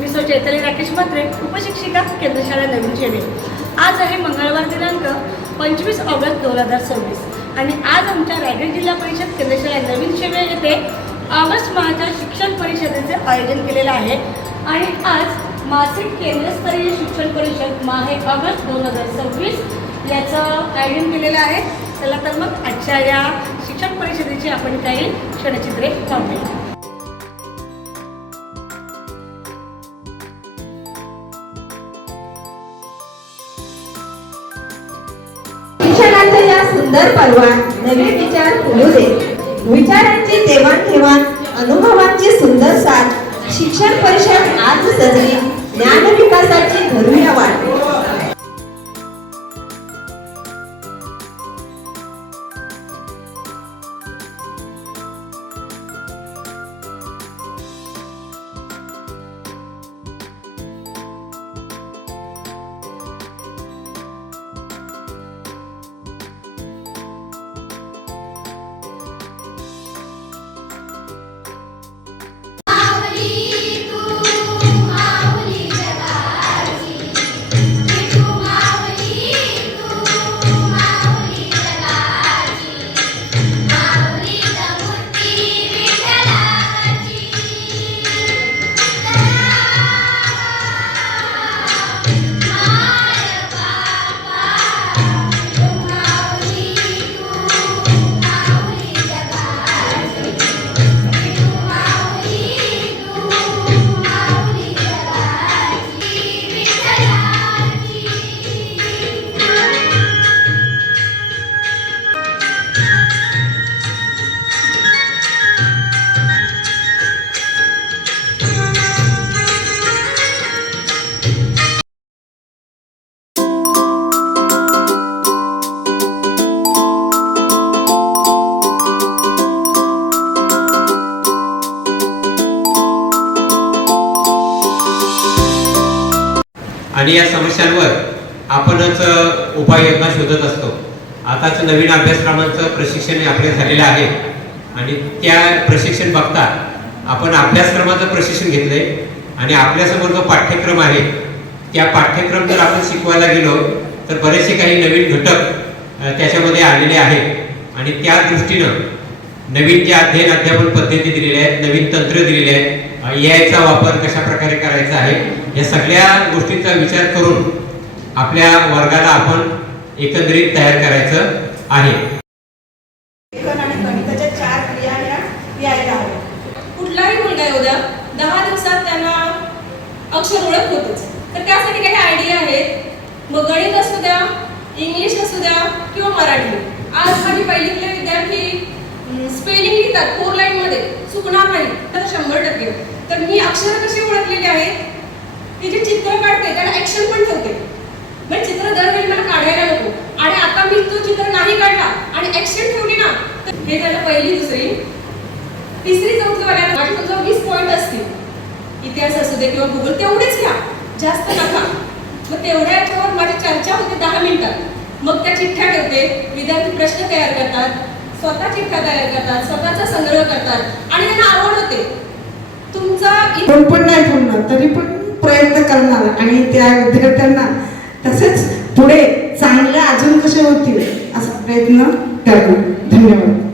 मी चैताली राकेश म्हात्रे, उपशिक्षिका केंद्रशाळा नवीन शेवे। आज आहे मंगळवार दिनांक 25 ऑगस्ट 2026 आणि आज आमच्या रायगड जिल्हा परिषद केंद्रशाळा नवीन शेवे येथे ऑगस्ट माहाच्या शिक्षण परिषदेचे आयोजन केलेले आहे आणि आज मासिक केंद्रस्तरीय शिक्षण परिषद माहे ऑगस्ट 2026 याचं आयोजन केलेलं आहे। चला तर मग आजच्या या शिक्षण परिषदेची आपण काही क्षणचित्रे पाहूया। शिक्षणाच्या या सुंदर पर्वात नवे विचार फुलू दे, विचारांची देवाणघेवाण, अनुभवांची सुंदर साथ। शिक्षण परिषद आज सजली, ज्ञान विकासाची धरूया वाट। आणि या समस्यांवर आपणच उपाययोजना शोधत असतो। आताच नवीन अभ्यासक्रमांचं प्रशिक्षण आपले झालेलं आहे आणि त्या प्रशिक्षण बघता आपण अभ्यासक्रमाचं प्रशिक्षण घेतलंय आणि आपल्यासमोर जो पाठ्यक्रम आहे त्या पाठ्यक्रम जर आपण शिकवायला गेलो तर बरेचसे काही नवीन घटक त्याच्यामध्ये आलेले आहेत आणि त्या दृष्टीनं नवीन जे अध्यापन पद्धती दिलेल्या आहेत, नवीन तंत्र दिलेले आहेत, AI चा वापर कशा प्रकारे करायचा आहे, या सगळ्या गोष्टींचा विचार करून आपल्या वर्गाला आपण एकंदरीत तयार करायचं आहे। आणि गणिताच्या 4 क्रिया यायला हव्या। कुठलाही मुलगा येऊ द्या 10 दिवसात त्यांना अक्षर ओळख होतेच। तर त्यासाठी काही आयडिया आहेत। मग गणित असू द्या, इंग्लिश असू द्या किंवा मराठी। आज माझी पहिलीतले विद्यार्थी स्पेलिंग लिहितात 4 लाईन मध्ये, चुकणार नाही तर 100%। तर मी अक्षर कशी ओळखलेली आहेत, ती जे चित्र काढते त्याला ऍक्शन पण ठेवते। म्हणजे चित्र दरवेळी मला काढायला नको आणि आता मी तो चित्र नाही काढला आणि ऍक्शन ठेवली ना तर हे झालं पहिली, दुसरी, तिसरी, चौथी वाल्याला माझे समजा 20 पॉइंट असतील, इतिहास असू दे किंवा भूगोल, तेवढेच घ्या, जास्त नका। मग तेवढ्या याच्यावर माझी चर्चा होते 10 मिनिटात। मग त्या चिठ्ठ्या ठेवते, विद्यार्थी प्रश्न तयार करतात, स्वतः चिठ्ठ्या तयार करतात, स्वतःचा संग्रह करतात आणि त्यांना आवड होते। तुमचा पण नाही पूर्ण तरी पण प्रयत्न करणार आणि त्या विद्यार्थ्यांना तसेच पुढे चांगले अजून कसे होतील असा प्रयत्न करणार। धन्यवाद।